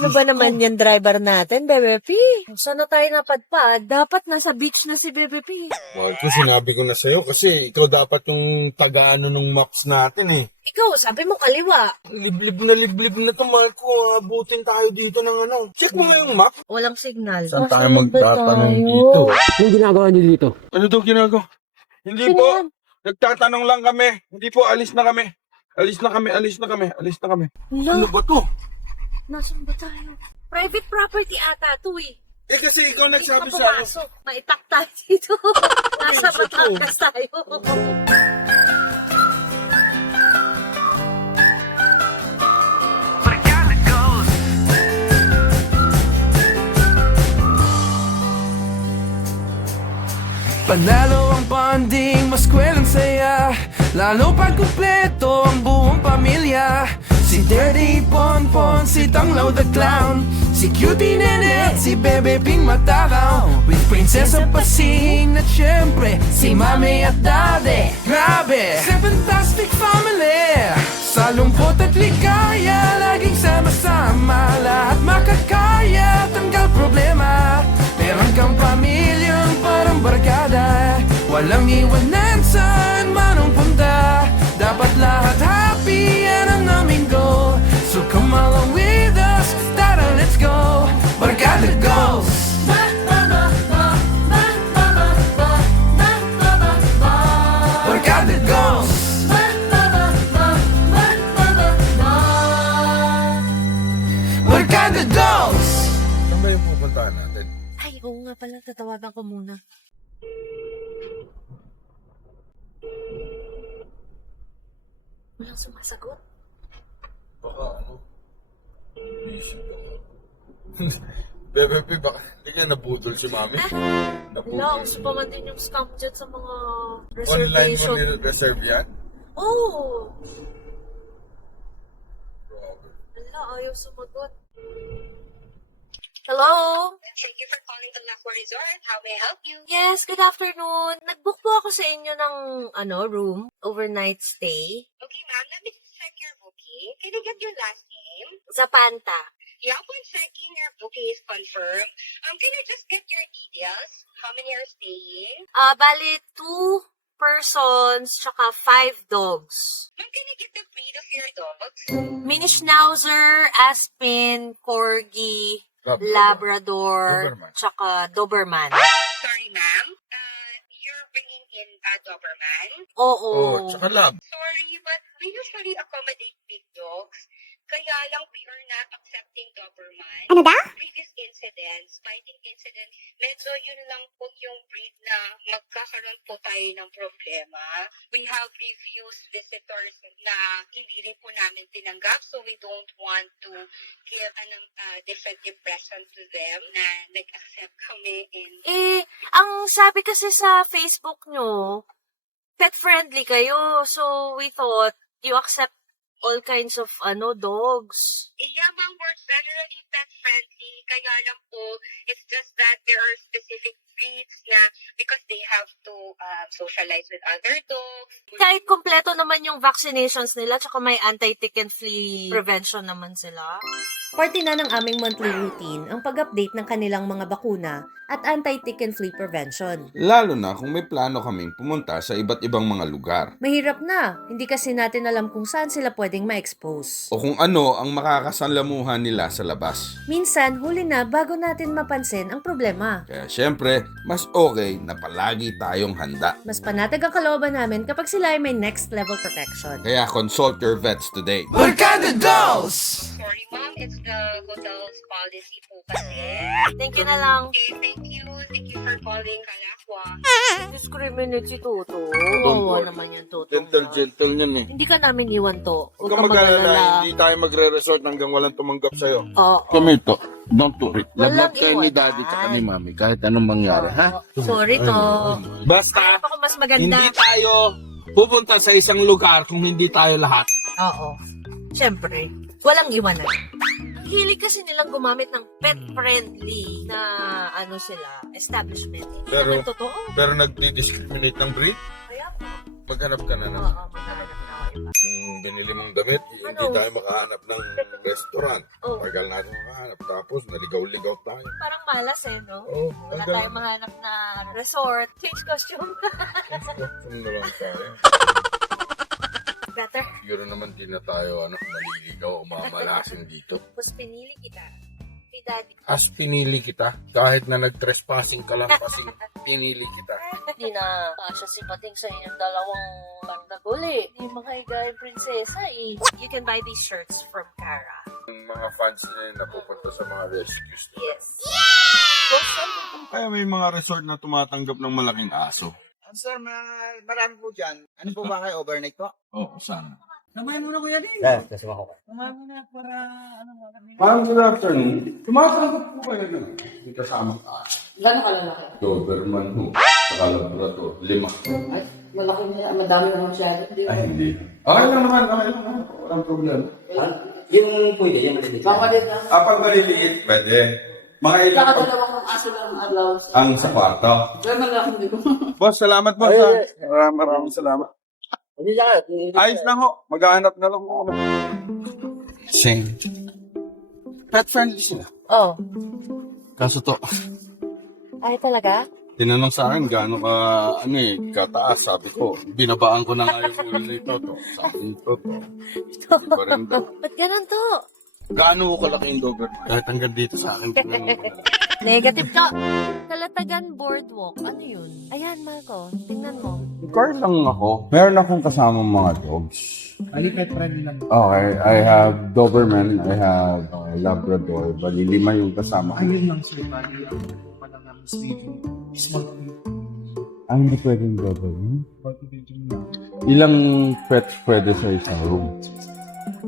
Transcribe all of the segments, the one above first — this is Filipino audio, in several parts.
Ano ba naman yung driver natin, Bebe P? Saan na tayo napadpad? Dapat nasa beach na si Bebe P. Mahal ko, sinabi ko na sa'yo kasi ikaw dapat yung taga-ano nung maps natin eh. Ikaw, sabi mo kaliwa. Liblib na to, mahal ko. Abutin tayo dito ng ano. Check mo nga yung map. Walang signal. Saan tayo ba magtatanong tayo? dito? Anong ginagawa niyo dito? Ano daw ginagawa? Hindi Sino po. yan? Nagtatanong lang kami. Hindi po, alis na kami. Alis na kami. Hala, Ano ba to? nasan ba tayo? Private property ata to eh. Eh kasi ikaw Hindi ka nagsabi sa akin. pumasok. Maitak tayo dito. Nasa Ano to? Batangas tayo. Panalo ang bonding, maskwelang saya. Lalo pag kumpleto ang buong pamilya. Si Dirty Ponpon, si Tanglaw the Clown, si Cutie Nene, si Bebe Ping Matakaw, with Prinsesa Pasing at syempre si Mami at Daddy. Grabe! Sa fantastic family, sa lungkot at ligaya, laging sama-sama, lahat makakaya, tanggal problema. Meron kang pamilyang parang barkada, walang iwanan saan man ang punta. Dapat lahat happy, yan ang aming goal. So come along with us, tara let's go. Barkada goals. Barkada goals. Barkada goals. Saan ba yung pupuntahan natin? Ay, oo nga pala. Tatawagan ko muna. Walang sumasagot. Baka ano? Isip ako. Bebe, baka hindi ka nabudol si Mami. Wala, uso pa man din yung scam dyan sa mga Online mo reservation. nire-reserve yan? Oh! Grabe. Wala, ayaw sumagot. Hello? Thank you for calling the Lacqua Resort. How may I help you? Yes, good afternoon. Nag-book po ako sa inyo ng room, overnight stay. Okay, ma'am. Let me just check your booking. Can I get your last name? Zapanta. Yeah, upon checking, your booking is confirmed. Can I just get your details? How many are staying? Bali, 2 persons, tsaka 5 dogs. Ma'am, can I get the breed of your dogs? Mini Schnauzer, Aspin, Corgi, Labrador, Doberman. tsaka Doberman. Sorry, ma'am. You're bringing in a Doberman. Oo. Oh, tsaka lab. Sorry, but we usually accommodate big dogs. Kaya lang we are not accepting Doberman. Ano daw? Previous incidents, biting incident, medyo yun lang po yung breed na magkakaroon po tayo ng problema. We have refused visitors na hindi rin po namin tinanggap, so we don't want to give an defective present to them na nag-accept kami in. Ang sabi kasi sa Facebook nyo, pet-friendly kayo. So, we thought you accept all kinds of dogs. Yeah, ma'am, we're generally pet-friendly. Kaya lang po, it's just that there are specific breeds na because they have to socialize with other dogs. Kahit kompleto naman yung vaccinations nila, tsaka may anti-tick and flea prevention naman sila. Parte na ng aming monthly routine ang pag-update ng kanilang mga bakuna at anti-tick and flea prevention. Lalo na kung may plano kaming pumunta sa iba't ibang mga lugar. Mahirap na, hindi kasi natin alam kung saan sila pwedeng ma-expose. O kung ano ang makakasanlamuhan nila sa labas. Minsan, huli na bago natin mapansin ang problema. Kaya syempre, mas okay na palagi tayong handa. Mas panatag ang kalooban namin kapag sila ay may next level protection. Kaya consult your vets today. Barkada goals. Sorry, ma'am, it's the hotel's policy po kasi. Thank you na lang. Okay, thank you. Thank you for calling Kalakwa. Discriminate si Toto. Wawa naman yung Toto. Gentle niyan eh. Hindi ka namin iwan to. Huwag Huwag kang ka mag-alala, mag-alala. hindi tayo magre-resort hanggang walang tumanggap sa'yo. Oo. Kami to. Don't worry. Walang Love kayo ni iwanan. Daddy tsaka ni Mami kahit anong mangyari, ha? Sorry to. Basta, Hanap ako mas maganda. hindi tayo pupunta sa isang lugar kung hindi tayo lahat. Oo. Siyempre, walang iwanan. Ang hilig kasi nilang gumamit ng pet-friendly na establishment. Hindi Pero- naman totoo. Pero nagdi-discriminate ng breed, Kaya maghanap ka na Oo, naman. maghanap na ako. Binili mong damit, hindi Ano? tayo makahanap ng restaurant. Oh. Tagal natin makahanap. Tapos, naligaw-ligaw tayo. Parang malas no? Oh, Wala tagal. tayong mahanap na resort. Change costume. Kung na lang tayo. Better. Siguro naman di na tayo maliligaw o mamalasin dito. Tapos pinili kita. Si Daddy. As pinili kita, kahit na nag-trespassing ka lang kasing pinili kita. Hindi na kasya si Pating sa inyong dalawang pandagol eh. Hindi makaiga yung prinsesa eh. You can buy these shirts from Cara. Yung mga fans na napupunta sa mga rescues. Yes. Kaya may mga resort na tumatanggap ng malaking aso. Sir, marami po dyan. Ano po ba kayo? Overnight po? Oo, sana. Samahan mo na kuya din. Kasama ko. Samahan mo na para Parang good afternoon. Tumatanggap po kayo ng may kasamang aso. Gano'n kalalaki? Doberman ho. Saka Labrador. 5. Ay, malaki na, madami na masyado. Hindi Ay, hindi. Okay lang naman. Walang problema. Yung pwede, yung maliliit. Pamalit lang. Pag maliliit, pwede. Mga ilang Kakadalawang aso lang ang allowance. ang sa kwarto. Pero malaki din ko. Boss, salamat boss. Maraming salamat. Hindi lang. Ayos lang ho. Maghahanap na lang ako. Sing. Pet friendly sila. Oh. Kaso to, Ay talaga? tinanong sa akin gaano ka, kataas. Sabi ko, binabaan ko na nga yung ulo nito. Sabi nito, Hindi pa rin daw. Ba't ganun to? Gaano ko kalaki yung Doberman? Kahit hanggang dito sa akin. tinanong ko na. Negative ka. Kalatagan Boardwalk. Ano yun? Ayan, Marco. Tingnan mo. Car lang ako. Meron akong kasamang mga dogs. Ali, pet friendly lang. Okay, I have Doberman, I have Labrador. Bali, 5 yung kasama ko. Ayun lang sir, bali ang palang namin sleeping. Small Hindi pwedeng Doberman. cultivating lang. Ilang pets pwede sa isang room?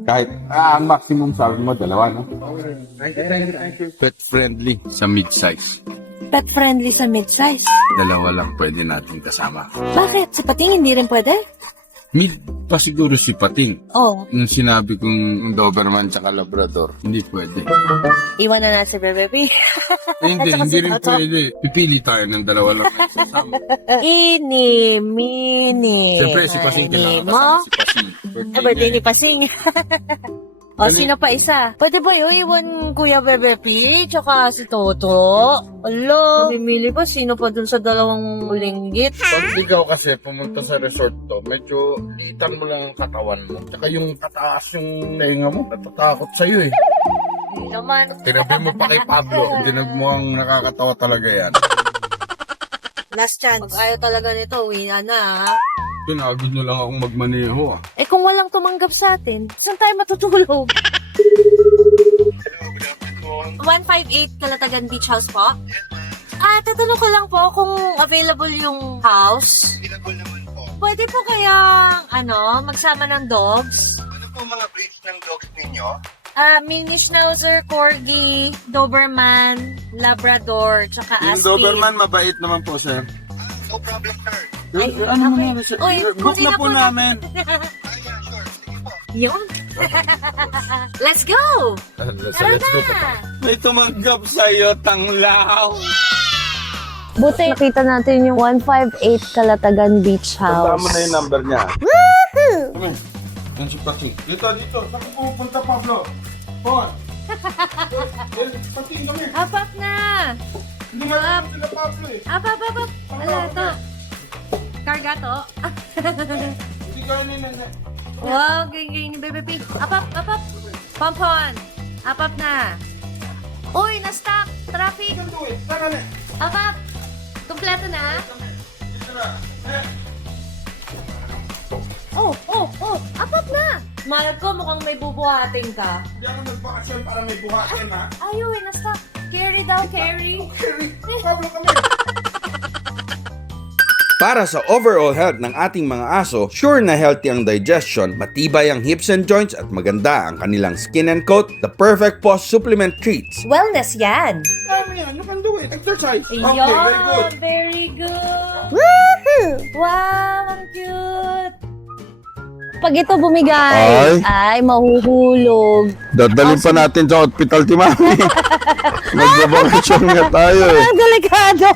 Kahit, ang maximum sabi mo, 2, no? Thank you. Pet friendly sa mid-size. Pet friendly sa mid-size. 2 lang pwede natin kasama. Bakit? Si Pating hindi rin pwede? Mid pa siguro si Pating. Oh. Nung sinabi kong Doberman tsaka Labrador, hindi pwede. Iwan na si Bebe P. Hindi Tsaka si rin Toto. pwede. Pipili tayo ng 2 lang na sasama. Ini, mini. Siyempre, si Pasing kailangan kasama si Pasing. Birthday ni Pasing. O, sino pa isa? Pwede ba yun? Iwan Kuya Bebe P, tsaka si Toto. Alo, namimili pa. Sino pa dun sa 2 linggit? Pag ikaw kasi pumunta sa resort to, medyo liitan mo lang ang katawan mo. Tsaka yung tataas yung tenga mo, natatakot sa'yo eh. Hindi naman. Tinabi mo pa kay Pablo, tinag mo ang nakakatawa talaga yan. Last chance. Pag ayaw talaga nito, uwi na ha? Pinagod nyo lang akong magmaneho ah. Eh kung walang tumanggap sa atin, saan tayo matutulog? 158 Kalatagan Beach House po? Tatanong ko lang po kung available yung house. Available naman po. Pwede po kaya, magsama ng dogs? Ano po mga breeds ng dogs ninyo? Mini Schnauzer, Corgi, Doberman, Labrador, tsaka Yung Aspie. Doberman, mabait naman po, sir. No problem sir. Ay, Ano okay. mo sir? Uy, Book buti na na po po namin. Yeah, sure. Sige po. Yun. Let's go! Tara na! May tumanggap sa'yo, tanglaw. Buti nakita natin yung 158 Kalatagan Beach Tandaan House. mo na yung number niya. Woohoo! Yan si Pating. Dito. Saan ka pupunta, Pablo? Pon. Pating kami. Apak na! Hindi nga sila Pablo eh. Apa. Wala to. Karga to. Hindi ka nila. Wow, gay ni Bebe P. Apap. Pompon. Apap na. Uy, na-stuck. Traffic. Tara na. Apap. Kompleto na. Dito na. Oh. Apap na. Mahal ko, mukhang may bubuhatin ka. Hindi ako nagbakasyon para may buhatin ha. Ayaw na-stuck. Carry daw, carry. Pablo kami. Para sa overall health ng ating mga aso, sure na healthy ang digestion, matibay ang hips and joints at maganda ang kanilang skin and coat, the perfect paw supplement treats. Wellness yan! Kaya yan. You can do it. Exercise. Ayun, Okay, very good. very good. Woohoo! Wow, ang cute. Pag ito bumigay, ay mahuhulog. Dadalhin pa natin sa hospital, ti Mami. Magbabakasyon nga tayo eh. Ang delikado!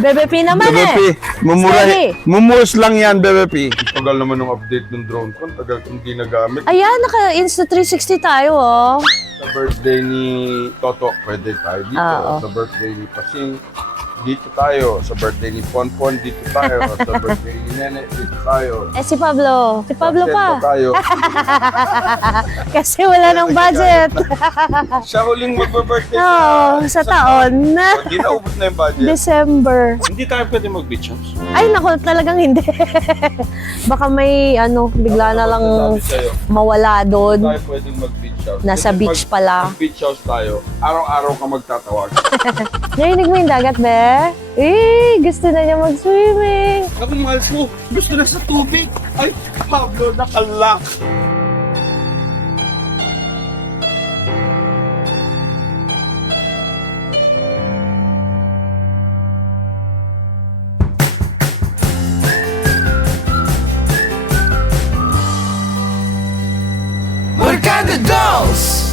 Bebe P naman Bebe P, Steady. mumuhos lang yan, Bebe P. Tagal naman ng update ng drone ko. Tagal kong di nagamit. Ayan, naka-Insta 360 tayo, oh. Sa birthday ni Toto, pwede tayo dito. Oo. Sa birthday ni Pasing, dito tayo. Sa birthday ni Ponpon, dito tayo. Sa birthday ni Nene, dito tayo. Eh, si Pablo. Si Pablo Sa Sento pa. tayo. Kasi wala ng budget. Siya huling magbe-birthday Oo, sa taon. Hindi naubos na yung budget. December. Hindi tayo pwede mag-beach house. Ay, naku, talagang hindi. Baka may, bigla na lang Sabi sa'yo, mawala doon. tayo pwedeng mag-beach house. Nasa Kasi beach pala. Mag-beach house tayo. Araw-araw ka magtatawag. Narinig mo yung dagat, be? Eh, gusto na niya mag-swimming. Ako, mahal ko. Gusto na sa tubig. Ay, Pablo, nakalak. Barkada Dolls!